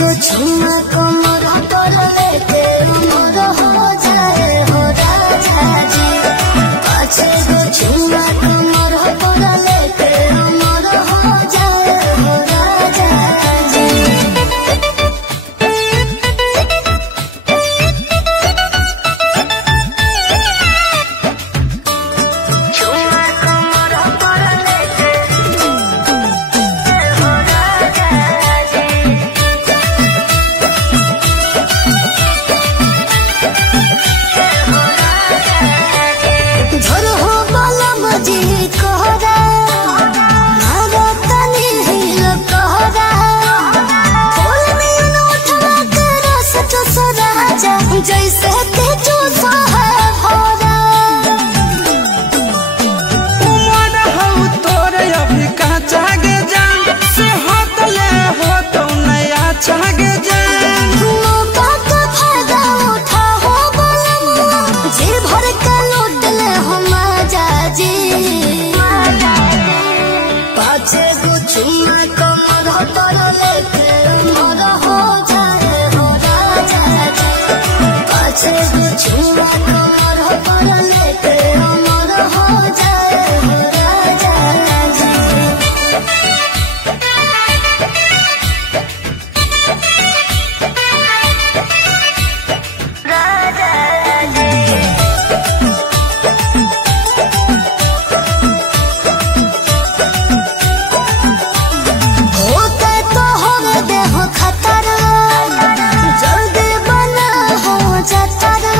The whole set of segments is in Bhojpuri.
छुआ कमर पर लेके उमर हो जाए हो राजा जी। पाछे गो छुआ कमर पर लेके उमर हो जाए हो राजा जी। छुआ कमर पर लेके हो राजा जी। झर हो बलम जी कहरा मारा तनी हिल कहरा फूल में उठवा के रस चूस राजा जैसे के चूस है भरा। उमर हऊ तोर अभी काचा गे जान से हटले हो तो नया चागे जान। मौका का फायदा उठा हो बलम जी भर के लूट ले हो माजा जी। पाछे गो छुआ कमर पर लेके उमर हो जाए हो राजा जी। पाछे गो छुआ कमर पर लेके उमर हो जाए हो राजा जी। होते तो होवे देह खतरा जल्दी बना हो जतरा।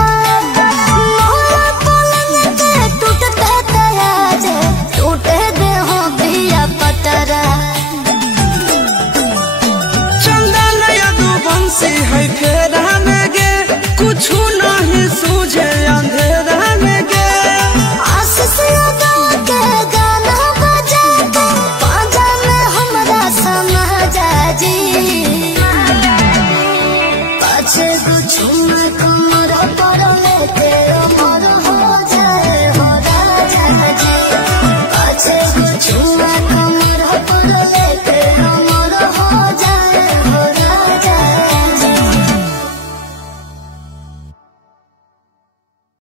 मोहरा पलंग के टूटते तयाज टूटे देह पिया पतरा। चंदन यदुवंशी है फेरा में गे कुछ नहीं सूझे अंधेरा में गे। आशीष लगा के गाना बजा के पाजा में हमरा समझा जी। पाछे गो छुआ कमर पर